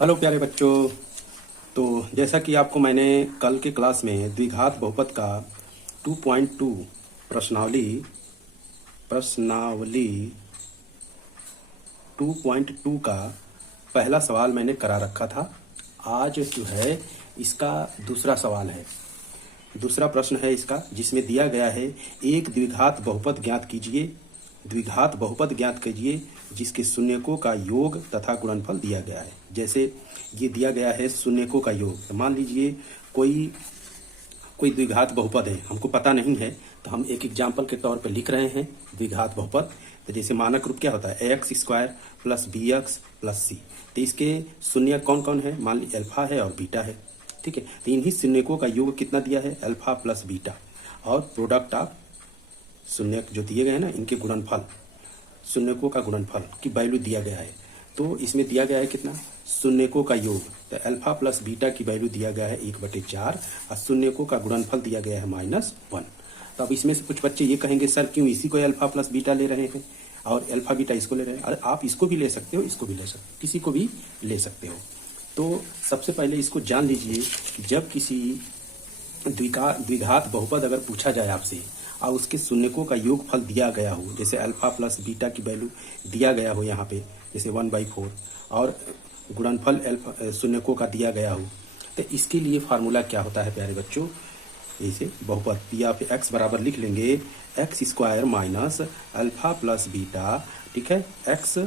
Hello प्यारे बच्चों। तो जैसा कि आपको मैंने कल के क्लास में द्विघात बहुपद का 2.2 प्रश्नावली प्रश्नावली 2.2 का पहला सवाल मैंने करा रखा था। आज जो है इसका दूसरा सवाल है, दूसरा प्रश्न है इसका, जिसमें दिया गया है एक द्विघात बहुपद ज्ञात कीजिए। द्विघात बहुपद ज्ञात कीजिए जिसके शून्यकों का योग तथा गुणनफल दिया गया है। जैसे ये दिया गया है शून्यकों का योग, तो मान लीजिए कोई द्विघात बहुपद है, हमको पता नहीं है, तो हम एक एग्जाम्पल के तौर पर लिख रहे हैं द्विघात बहुपद। तो जैसे मानक रूप क्या होता है, x square plus b x plus c. तो इसके शून्य कौन कौन है, मान लीजिए अल्फा है और बीटा है, ठीक है। तो इन्हीं शून्यकों का योग कितना दिया है, अल्फा प्लस बीटा, और प्रोडक्ट ऑफ शून्य जो दिए गए हैं ना, इनके गुणनफल, शून्यकों का गुणनफल की वैल्यू दिया गया है। तो इसमें दिया गया है कितना, शून्यकों का योग, तो अल्फा प्लस बीटा की वैल्यू दिया गया है 1/4 और शून्यकों का गुणनफल दिया गया है -1। तो अब इसमें से कुछ बच्चे ये कहेंगे सर क्यों इसी को अल्फा प्लस बीटा ले रहे हैं और अल्फा बीटा इसको ले रहे हैं। अरे आप इसको भी ले सकते हो, इसको भी ले सकते हो, किसी को भी ले सकते हो। तो सबसे पहले इसको जान लीजिए कि जब किसी द्विघात बहुपद अगर पूछा जाए आपसे और उसके शून्यकों का योगफल दिया गया हो, जैसे अल्फा प्लस बीटा की वैल्यू दिया गया हो यहाँ पे, जैसे 1/4, और गुणनफल अल्फा शून्यकों का दिया गया हो, तो इसके लिए फार्मूला क्या होता है प्यारे बच्चों, जैसे बहुपद पी ऑफ एक्स बराबर लिख लेंगे x square minus alpha plus beta, ठीक है, एक्स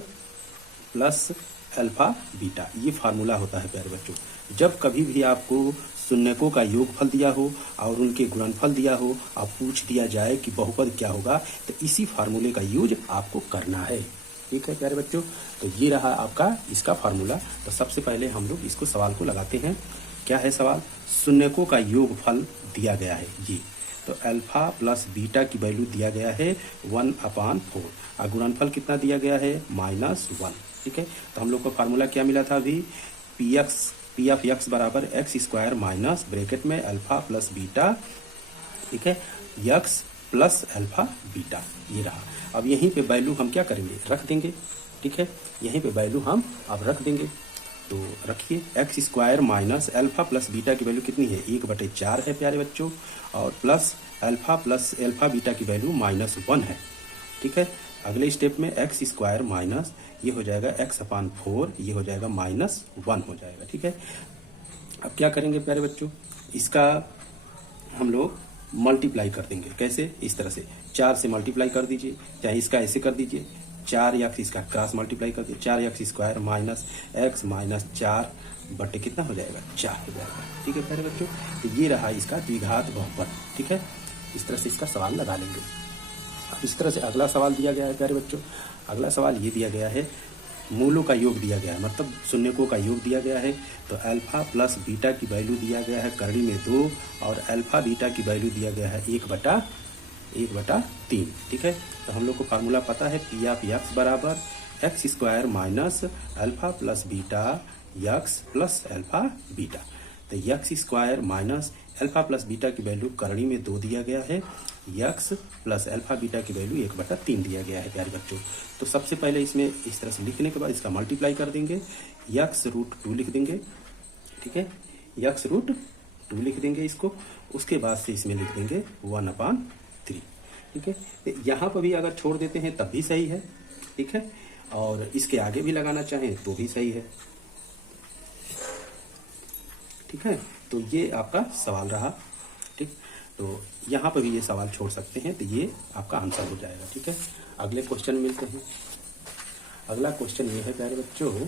प्लस अल्फा बीटा, ये फार्मूला होता है प्यारे बच्चों। जब कभी भी आपको शून्यकों का योगफल दिया हो और उनके गुणनफल दिया हो और पूछ दिया जाए कि बहुपद क्या होगा, तो इसी फार्मूले का यूज आपको करना है, ठीक है प्यारे बच्चों। तो ये रहा आपका इसका फार्मूला। तो सबसे पहले हम लोग इसको सवाल को लगाते हैं। क्या है सवाल, शून्यकों का योगफल दिया गया है ये, तो अल्फा प्लस बीटा की वैल्यू दिया गया है 1/4 और गुणनफल कितना दिया गया है -1, ठीक है। तो हम लोग को फार्मूला क्या मिला था अभी, पी ऑफ एक्स बराबर एक्स स्क्वायर माइनस ब्रैकेट में अल्फा प्लस बीटा, ठीक है, एक्स प्लस अल्फा बीटा, ये रहा। अब यहीं पे वैल्यू हम क्या करेंगे, रख देंगे, ठीक है, यहीं पे वैल्यू हम अब रख देंगे। तो रखिए x square minus alpha plus beta की वैल्यू कितनी है, 1/4 है प्यारे बच्चों, और प्लस अल्फा बीटा की वैल्यू -1 है, ठीक है। अगले स्टेप में एक्स स्क्वायर माइनस ये हो जाएगा x/4, ये हो जाएगा -1 हो जाएगा, ठीक है। अब क्या करेंगे प्यारे बच्चों, इसका हम लोग मल्टीप्लाई कर देंगे। कैसे, इस तरह से 4 से मल्टीप्लाई कर दीजिए, चाहे इसका ऐसे कर दीजिए 4x, इसका क्रॉस मल्टीप्लाई कर दीजिए 4x square minus x minus 4 बटे कितना हो जाएगा 4 हो जाएगा, ठीक है प्यारे बच्चों। तो ये रहा इसका द्विघात बहुपद, ठीक है। इस तरह से इसका सवाल लगा लेंगे। इस तरह से अगला सवाल दिया गया है प्यारे बच्चों, अगला सवाल ये दिया गया है मूलों का योग दिया गया है, मतलब शून्यकों का योग दिया गया है। तो अल्फा प्लस बीटा की वैल्यू दिया गया है करड़ी में 2 और अल्फा बीटा की वैल्यू दिया गया है 1/3, ठीक है। तो हम लोग को फार्मूला पता है पी ऑफ एक्स बराबर x square minus alpha plus beta x plus alpha beta. तो x square minus alpha plus beta की वैल्यू करड़ी में 2 दिया गया है, एक्स प्लस अल्फा बीटा की वैल्यू 1/3 दिया गया है प्यारे बच्चों। तो सबसे पहले इसमें इस तरह से लिखने के बाद इसका मल्टीप्लाई कर देंगे, x√2 लिख देंगे, ठीक है, x√2 लिख देंगे इसको। उसके बाद से इसमें लिख देंगे 1/3, ठीक है। तो यहाँ पर भी अगर छोड़ देते हैं तब भी सही है, ठीक है, और इसके आगे भी लगाना चाहें तो भी सही है, ठीक है। तो ये आपका सवाल रहा, ठीक। तो यहाँ पर भी ये सवाल छोड़ सकते हैं, तो ये आपका आंसर हो जाएगा, ठीक है। अगले क्वेश्चन मिलते हैं। अगला क्वेश्चन ये है प्यारे बच्चों,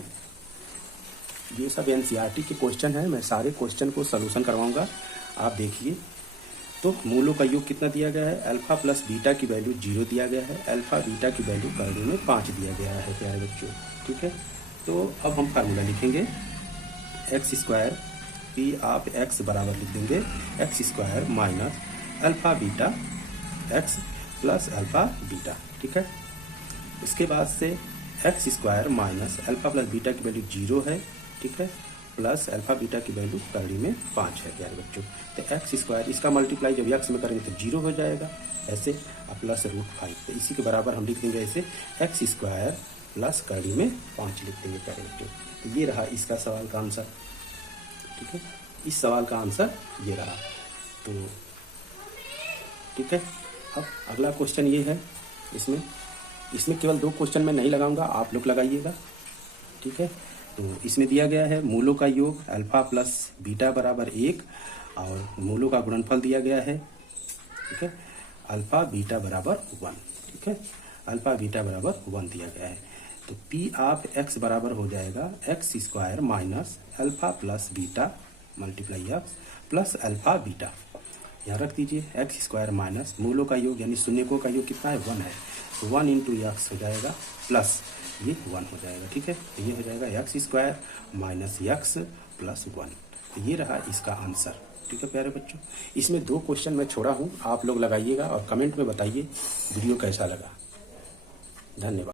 ये सब एनसीईआरटी के क्वेश्चन है, मैं सारे क्वेश्चन को सलूशन करवाऊंगा, आप देखिए। तो मूलों का योग कितना दिया गया है, अल्फा प्लस बीटा की वैल्यू 0 दिया गया है, अल्फा बीटा की वैल्यू करने में 5 दिया गया है प्यारे बच्चों, ठीक है। तो अब हम फार्मूला लिखेंगे x square P of x बराबर लिख देंगे x square minus alpha beta x plus alpha beta, ठीक है। इसके बाद से x square minus alpha plus beta की वैल्यू 0 है, ठीक है, प्लस अल्फा बीटा की वैल्यू करड़ी में 5 है प्यारे बच्चों। तो एक्स स्क्वायर इसका मल्टीप्लाई जब एक्स में करेंगे तो 0 हो जाएगा ऐसे, प्लस √5, तो इसी के बराबर हम लिख देंगे ऐसे एक्स स्क्वायर प्लस करड़ी में 5 लिख देंगे प्यारे बच्चों। तो ये रहा इसका सवाल का आंसर। ठीक है, इस सवाल का आंसर ये रहा। तो ठीक है, अब अगला क्वेश्चन ये है, इसमें केवल 2 क्वेश्चन मैं नहीं लगाऊंगा, आप लोग लगाइएगा। ठीक है, तो इसमें दिया गया है मूलों का योग अल्फा प्लस बीटा बराबर 1 और मूलों का गुणनफल दिया गया है। ठीक है, अल्फा बीटा बराबर 1। ठीक है, अल्फा बीटा बराबर 1 दिया गया है। तो पी ऑफ एक्स बराबर हो जाएगा x square minus alpha plus beta multiply x plus alpha beta. यहाँ रख दीजिए एक्स स्क्वायर माइनस मूलों का योग यानी शून्यकों का योग कितना है 1 है, तो 1 इंटू एक्स हो जाएगा प्लस ये 1 हो जाएगा। ठीक है, तो ये हो जाएगा x square minus x plus 1। तो ये रहा इसका आंसर। ठीक है प्यारे बच्चों, इसमें 2 क्वेश्चन मैं छोड़ा हूँ, आप लोग लगाइएगा और कमेंट में बताइए वीडियो कैसा लगा। धन्यवाद।